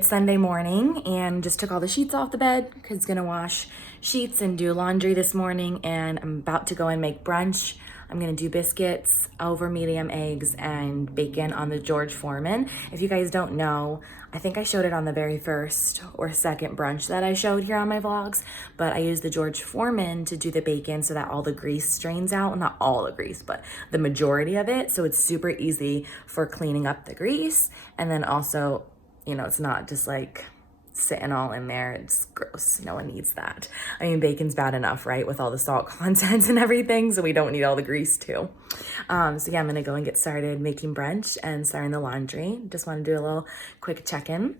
It's Sunday morning and just took all the sheets off the bed. Kid's gonna wash sheets and do laundry this morning, and I'm about to go and make brunch. I'm gonna do biscuits over medium eggs and bacon on the George Foreman. If you guys don't know, I think I showed it on the very first or second brunch that I showed here on my vlogs, but I use the George Foreman to do the bacon so that all the grease strains out. Not all the grease, but the majority of it. So it's super easy for cleaning up the grease. And then also, you know, it's not just like sitting all in there. It's gross. No one needs that. I mean, bacon's bad enough, right? With all the salt content and everything. So we don't need all the grease too. So yeah, I'm gonna go and get started making brunch and starting the laundry. Just wanna do a little quick check-in.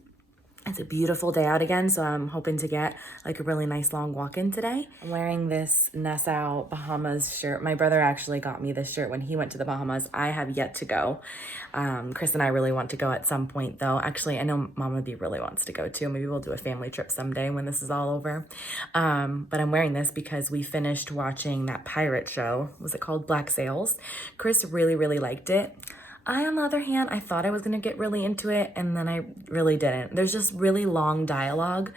It's a beautiful day out again, so I'm hoping to get like a really nice long walk-in today. I'm wearing this Nassau Bahamas shirt. My brother actually got me this shirt when he went to the Bahamas. I have yet to go. Chris and I really want to go at some point though. Actually, I know Mama B really wants to go too. Maybe we'll do a family trip someday when this is all over. But I'm wearing this because we finished watching that pirate show. Was it called Black Sails? Chris really, really liked it. I, on the other hand, I thought I was going to get really into it, and then I really didn't. There's just really long dialogue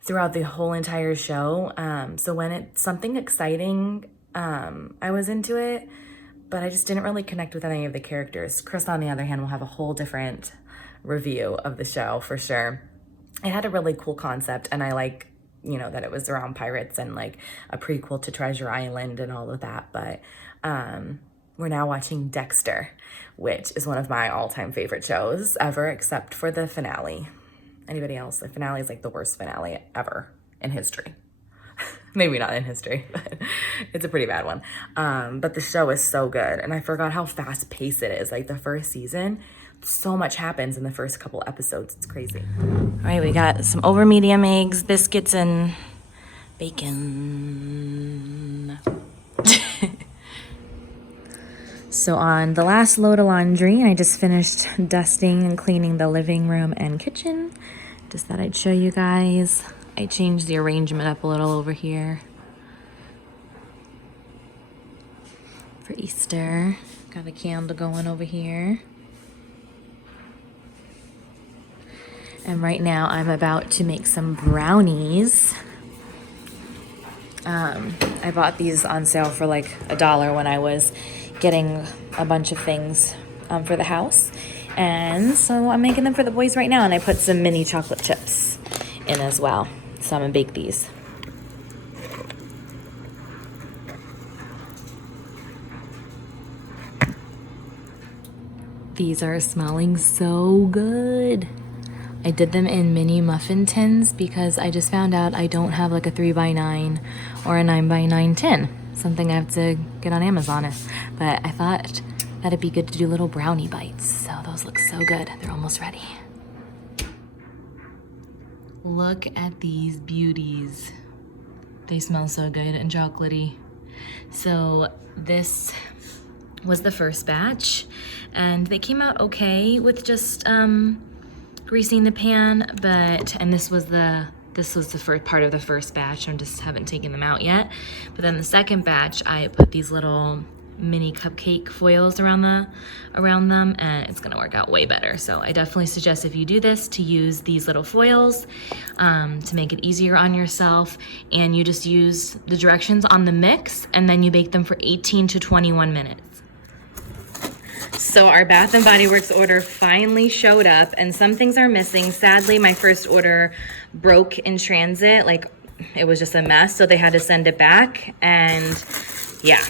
throughout the whole entire show. So when it's something exciting, I was into it, but I just didn't really connect with any of the characters. Chris, on the other hand, will have a whole different review of the show for sure. It had a really cool concept, and I like, you know, that it was around pirates and like a prequel to Treasure Island and all of that, but we're now watching Dexter, which is one of my all-time favorite shows ever, except for the finale. Anybody else? The finale is like the worst finale ever in history. Maybe not in history, but it's a pretty bad one. But the show is so good, and I forgot how fast-paced it is. Like the first season, so much happens in the first couple episodes. It's crazy. All right, we got some over medium eggs, biscuits, and bacon. So on the last load of laundry, I just finished dusting and cleaning the living room and kitchen. Just thought I'd show you guys. I changed the arrangement up a little over here for Easter. Got a candle going over here. And right now I'm about to make some brownies. I bought these on sale for like $1 when I was getting a bunch of things for the house, and so I'm making them for the boys right now, and I put some mini chocolate chips in as well, so I'm gonna bake these. These are smelling so good. I did them in mini muffin tins because I just found out I don't have like a 3x9 or a 9x9 tin. Something I have to get on Amazon. But I thought that'd be good to do little brownie bites. So those look so good. They're almost ready. Look at these beauties. They smell so good and chocolatey. So this was the first batch, and they came out okay with just greasing the pan, and this was the first part of the first batch. I just haven't taken them out yet. But then the second batch, I put these little mini cupcake foils around them, and it's gonna work out way better. So I definitely suggest, if you do this, to use these little foils to make it easier on yourself. And you just use the directions on the mix, and then you bake them for 18 to 21 minutes. So our Bath & Body Works order finally showed up, and some things are missing. Sadly, my first order broke in transit. Like, it was just a mess, so they had to send it back, and yeah,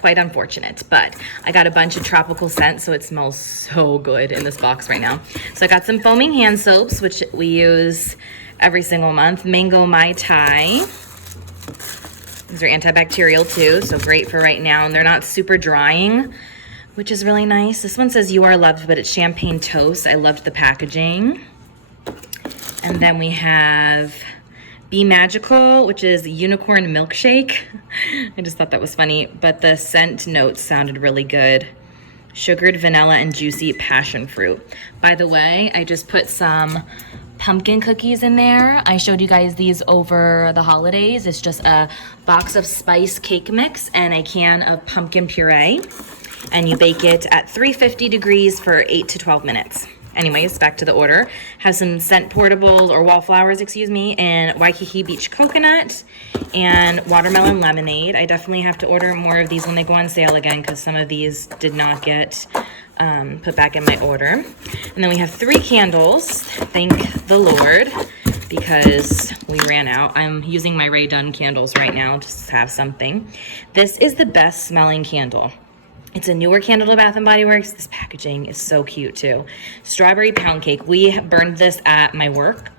quite unfortunate. But I got a bunch of tropical scents, so it smells so good in this box right now. So I got some foaming hand soaps, which we use every single month. Mango Mai Tai. These are antibacterial too, so great for right now, and they're not super drying, which is really nice. This one says "You Are Loved," but it's champagne toast. I loved the packaging. And then we have Be Magical, which is unicorn milkshake. I just thought that was funny, but the scent notes sounded really good. Sugared vanilla and juicy passion fruit. By the way, I just put some pumpkin cookies in there. I showed you guys these over the holidays. It's just a box of spice cake mix and a can of pumpkin puree. And you bake it at 350 degrees for 8 to 12 minutes. Anyways, back to the order. Has some scent portables or wallflowers, excuse me, and Waikiki Beach coconut and watermelon lemonade. I definitely have to order more of these when they go on sale again because some of these did not get put back in my order. And then we have 3 candles, thank the Lord, because we ran out. I'm using my Rae Dunn candles right now just to have something. This is the best smelling candle. It's a newer candle to Bath & Body Works. This packaging is so cute too. Strawberry pound cake. We burned this at my work.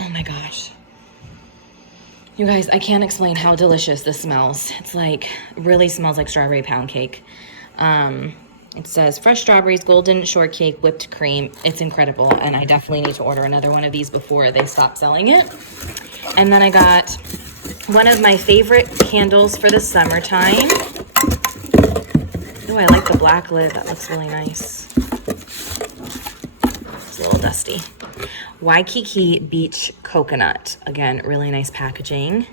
Oh my gosh. You guys, I can't explain how delicious this smells. It's like, really smells like strawberry pound cake. It says fresh strawberries, golden shortcake, whipped cream. It's incredible, and I definitely need to order another one of these before they stop selling it. And then I got one of my favorite candles for the summertime. Oh, I like the black lid. That looks really nice. It's a little dusty. Waikiki Beach Coconut. Again, really nice packaging.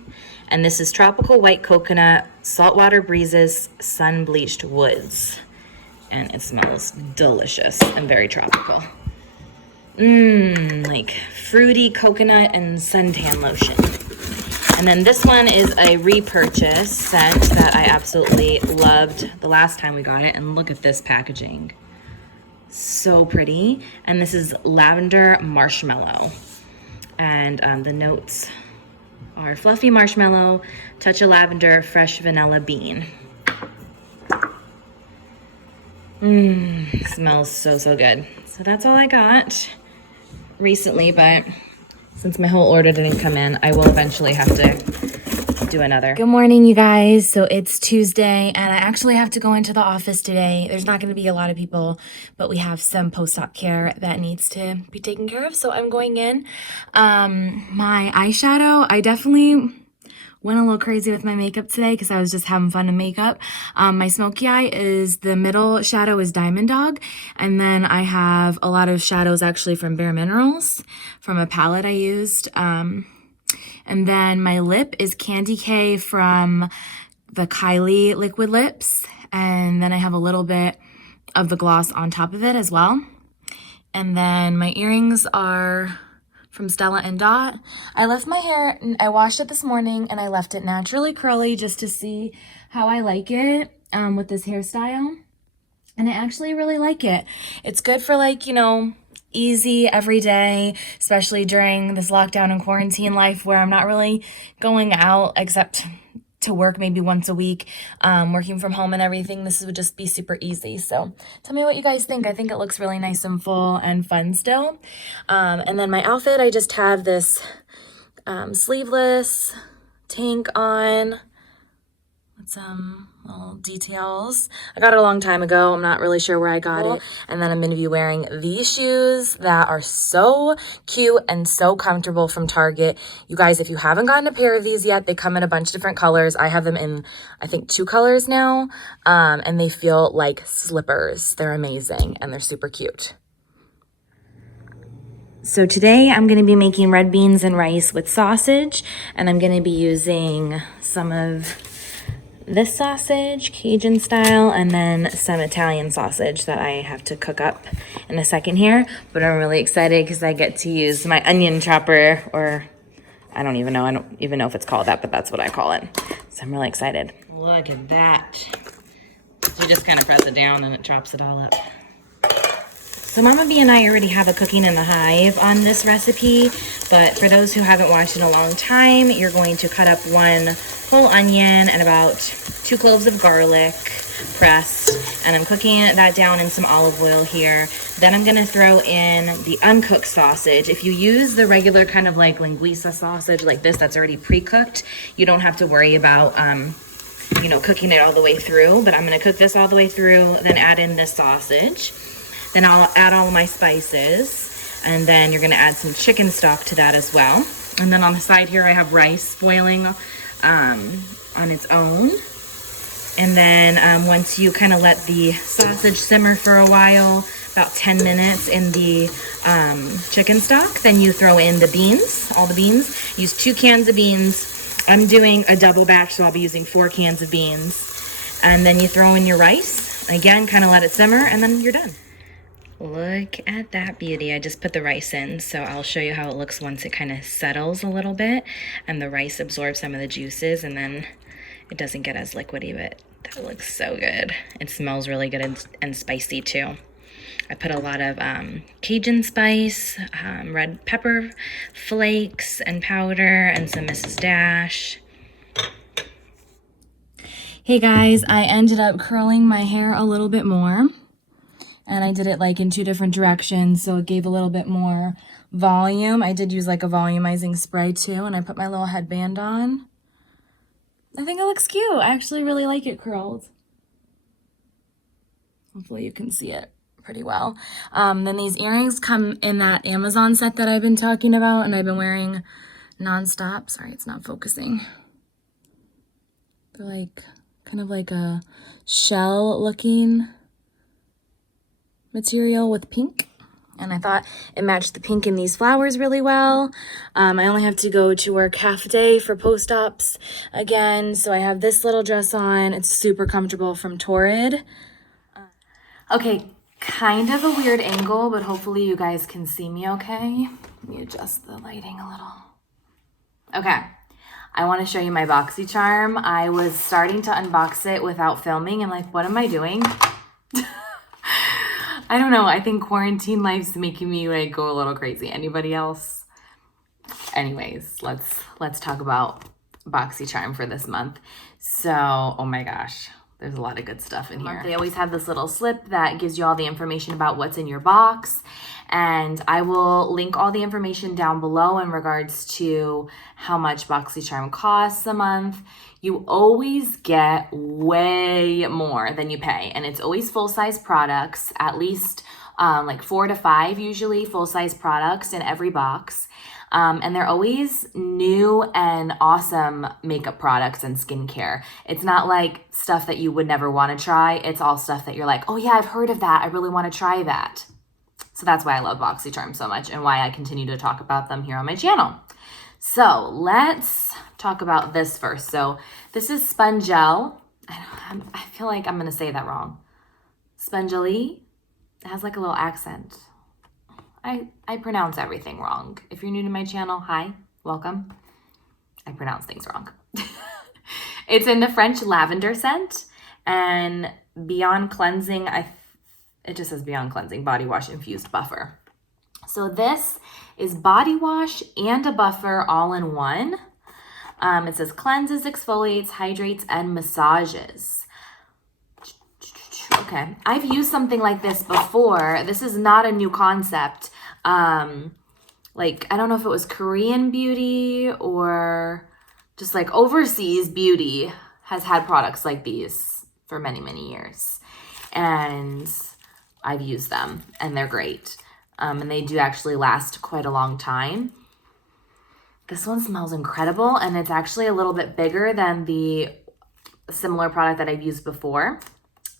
And this is tropical white coconut, saltwater breezes, sun-bleached woods. And it smells delicious and very tropical. Like fruity coconut and suntan lotion. And then this one is a repurchase scent that I absolutely loved the last time we got it. And look at this packaging. So pretty. And this is lavender marshmallow. And the notes are fluffy marshmallow, touch of lavender, fresh vanilla bean. Smells so, so good. So that's all I got recently, but since my whole order didn't come in, I will eventually have to do another. Good morning, you guys. So it's Tuesday, and I actually have to go into the office today. There's not going to be a lot of people, but we have some post-op care that needs to be taken care of, so I'm going in. My eyeshadow, I definitely went a little crazy with my makeup today because I was just having fun in makeup. My smoky eye is, the middle shadow is Diamond Dog. And then I have a lot of shadows actually from Bare Minerals from a palette I used. And then my lip is Candy K from the Kylie Liquid Lips. And then I have a little bit of the gloss on top of it as well. And then my earrings are from Stella & Dot. I left my hair, I washed it this morning, and I left it naturally curly just to see how I like it with this hairstyle. And I actually really like it. It's good for, like, you know, easy every day, especially during this lockdown and quarantine life where I'm not really going out except to work maybe once a week, working from home and everything. This would just be super easy. So tell me what you guys think. I think it looks really nice and full and fun still. And then my outfit, I just have this sleeveless tank on with some little details. I got it a long time ago. I'm not really sure where I got it. And then I'm going to be wearing these shoes that are so cute and so comfortable from Target. You guys, if you haven't gotten a pair of these yet, they come in a bunch of different colors. I have them in, I think, 2 colors now. And they feel like slippers. They're amazing and they're super cute. So today I'm going to be making red beans and rice with sausage. And I'm going to be using some of this sausage, Cajun style, and then some Italian sausage that I have to cook up in a second here. But I'm really excited because I get to use my onion chopper, or I don't even know if it's called that, but that's what I call it. So I'm really excited. Look at that. You just kind of press it down and it chops it all up. So Mama B and I already have a Cooking in the Hive on this recipe, but for those who haven't watched in a long time, you're going to cut up 1 whole onion and about 2 cloves of garlic pressed, and I'm cooking that down in some olive oil here. Then I'm gonna throw in the uncooked sausage. If you use the regular kind of like linguiça sausage like this that's already pre-cooked, you don't have to worry about you know, cooking it all the way through, but I'm gonna cook this all the way through, then add in this sausage. Then I'll add all of my spices, and then you're gonna add some chicken stock to that as well. And then on the side here, I have rice boiling on its own. And then once you kind of let the sausage simmer for a while, about 10 minutes in the chicken stock, then you throw in the beans, all the beans. Use 2 cans of beans. I'm doing a double batch, so I'll be using 4 cans of beans. And then you throw in your rice. Again, kind of let it simmer, and then you're done. Look at that beauty. I just put the rice in, so I'll show you how it looks once it kind of settles a little bit and the rice absorbs some of the juices, and then it doesn't get as liquidy, but that looks so good. It smells really good and spicy too. I put a lot of Cajun spice, red pepper flakes and powder, and some Mrs. Dash. Hey guys, I ended up curling my hair a little bit more. And I did it like in 2 different directions, so it gave a little bit more volume. I did use like a volumizing spray too, and I put my little headband on. I think it looks cute. I actually really like it curled. Hopefully you can see it pretty well. Then these earrings come in that Amazon set that I've been talking about, and I've been wearing nonstop. Sorry, it's not focusing. They're like kind of like a shell looking material with pink, and I thought it matched the pink in these flowers really well. I only have to go to work half a day for post-ops again, so I have this little dress on. It's super comfortable from Torrid. Okay, kind of a weird angle, but hopefully you guys can see me okay. Let me adjust the lighting a little. Okay, I want to show you my Boxycharm. I was starting to unbox it without filming, and like, what am I doing? I don't know. I think quarantine life's making me like go a little crazy. Anybody else? Anyways, let's talk about Boxycharm for this month. So, oh my gosh, there's a lot of good stuff in here. They always have this little slip that gives you all the information about what's in your box. And I will link all the information down below in regards to how much Boxycharm costs a month. You always get way more than you pay. And it's always full-size products, at least like 4 to 5 usually full-size products in every box. And they're always new and awesome makeup products and skincare. It's not like stuff that you would never want to try. It's all stuff that you're like, oh yeah, I've heard of that. I really want to try that. So that's why I love Boxycharm so much and why I continue to talk about them here on my channel. So let's talk about this first. So this is Spongel. I feel like I'm going to say that wrong. Spongeli. It has like a little accent. I pronounce everything wrong. If you're new to my channel, hi, welcome. I pronounce things wrong. It's in the French lavender scent and Beyond Cleansing. It just says Beyond Cleansing Body Wash Infused Buffer. So this is body wash and a buffer all in one. It says cleanses, exfoliates, hydrates, and massages. Okay, I've used something like this before. This is not a new concept. Like, I don't know if it was Korean beauty or just like overseas beauty has had products like these for many, many years. And I've used them and they're great. And they do actually last quite a long time. This one smells incredible, and it's actually a little bit bigger than the similar product that I've used before.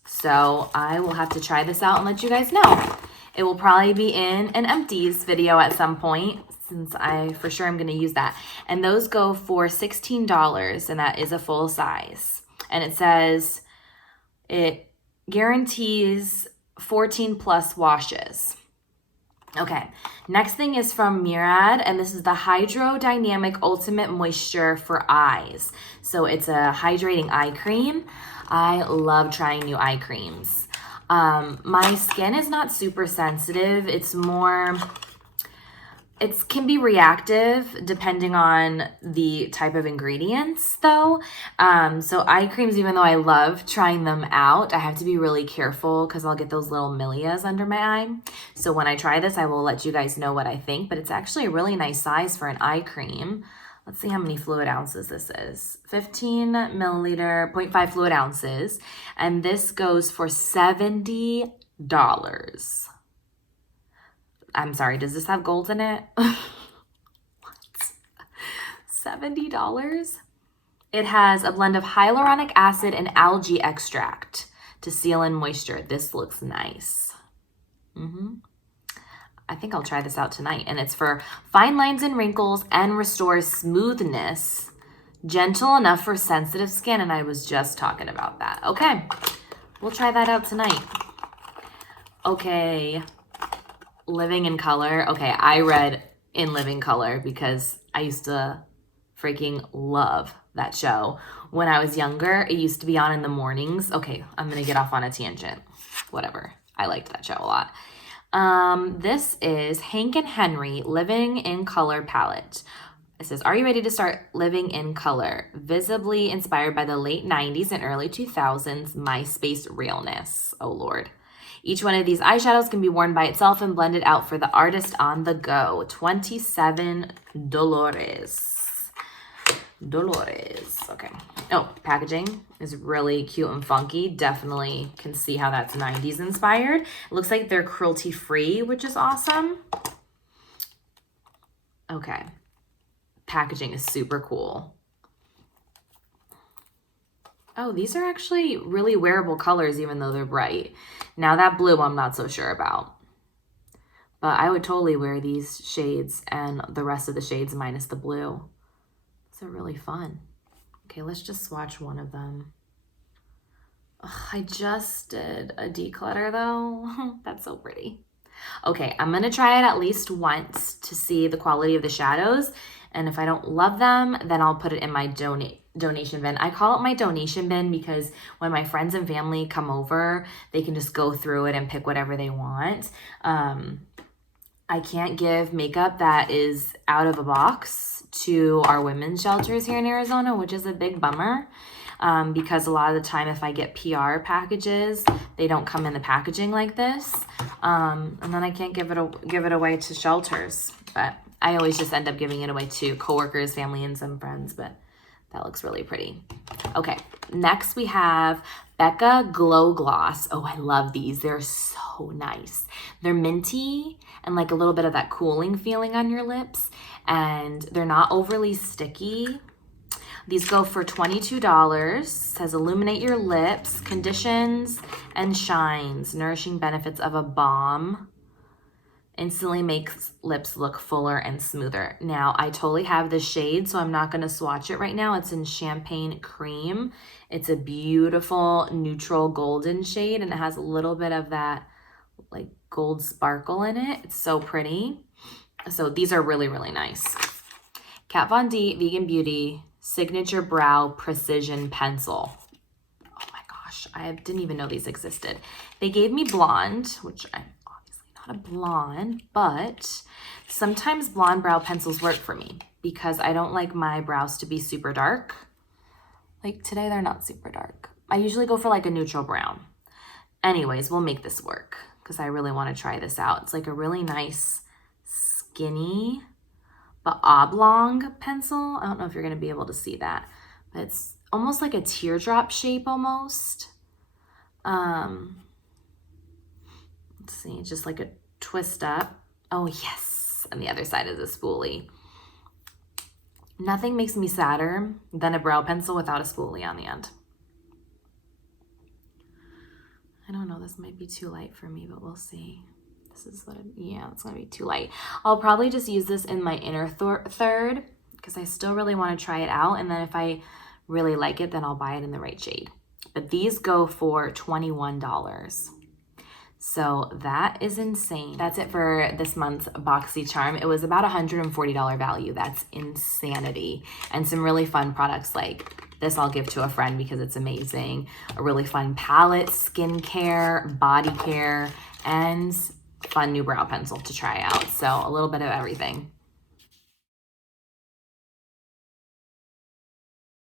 So I will have to try this out and let you guys know. It will probably be in an empties video at some point, since I for sure am going to use that. And those go for $16, and that is a full size. And it says it guarantees 14 plus washes. Okay, next thing is from Murad, and this is the Hydrodynamic Ultimate Moisture for Eyes. So it's a hydrating eye cream. I love trying new eye creams. My skin is not super sensitive. It's more, it can be reactive depending on the type of ingredients though. So eye creams, even though I love trying them out, I have to be really careful because I'll get those little milias under my eye. So when I try this, I will let you guys know what I think, but it's actually a really nice size for an eye cream. Let's see how many fluid ounces this is. 15 milliliter, 0.5 fluid ounces. And this goes for $70. I'm sorry, does this have gold in it? What? $70? It has a blend of hyaluronic acid and algae extract to seal in moisture. This looks nice. I think I'll try this out tonight. And it's for fine lines and wrinkles and restores smoothness. Gentle enough for sensitive skin. And I was just talking about that. Okay, we'll try that out tonight. Okay, Living in Color. Okay, I read In Living Color because I used to freaking love that show. When I was younger, it used to be on in the mornings. Okay, I'm gonna get off on a tangent. Whatever. I liked that show a lot. This is Hank and Henry Living in Color palette. It says, are you ready to start living in color? Visibly inspired by the late 90s and early 2000s MySpace realness. Oh, Lord. Each one of these eyeshadows can be worn by itself and blended out for the artist on the go. $27. Okay. Oh, packaging is really cute and funky. Definitely can see how that's 90s inspired. It looks like they're cruelty-free, which is awesome. Okay. Packaging is super cool. Oh, these are actually really wearable colors, even though they're bright. Now that blue, I'm not so sure about. But I would totally wear these shades and the rest of the shades minus the blue. These are really fun. Okay, let's just swatch one of them. Ugh, I just did a declutter though. That's so pretty. Okay, I'm gonna try it at least once to see the quality of the shadows. And if I don't love them, then I'll put it in my donation bin. I call it my donation bin because when my friends and family come over, they can just go through it and pick whatever they want. I can't give makeup that is out of a box to our women's shelters here in Arizona, which is a big bummer. Because a lot of the time if I get PR packages, they don't come in the packaging like this. And then I can't give it away to shelters. But I always just end up giving it away to coworkers, family, and some friends. But that looks really pretty. Okay, next we have Becca Glow Gloss. Oh, I love these. They're so nice. They're minty and like a little bit of that cooling feeling on your lips. And they're not overly sticky. These go for $22. It says illuminate your lips, conditions and shines, nourishing benefits of a balm. Instantly makes lips look fuller and smoother. Now, I totally have this shade, so I'm not going to swatch it right now. It's in Champagne Cream. It's a beautiful neutral golden shade, and it has a little bit of that like gold sparkle in it. It's so pretty. So these are really, really nice. Kat Von D Vegan Beauty Signature Brow Precision Pencil. Oh my gosh, I didn't even know these existed. They gave me blonde, which I'm not a blonde, but sometimes blonde brow pencils work for me because I don't like my brows to be super dark. Like today, they're not super dark. I usually go for like a neutral brown. Anyways, we'll make this work because I really want to try this out. It's like a really nice skinny but oblong pencil. I don't know if you're going to be able to see that, but it's almost like a teardrop shape almost. Let's see, it's just like a twist up. Oh yes, and the other side is a spoolie. Nothing makes me sadder than a brow pencil without a spoolie on the end. I don't know, this might be too light for me, but we'll see. This is what, yeah, it's gonna be too light. I'll probably just use this in my inner third because I still really wanna try it out. And then if I really like it, then I'll buy it in the right shade. But these go for $21. So that is insane. That's it for this month's Boxycharm. It was about $140 value. That's insanity. And some really fun products like this I'll give to a friend because it's amazing. A really fun palette, skincare, body care, and fun new brow pencil to try out. So a little bit of everything.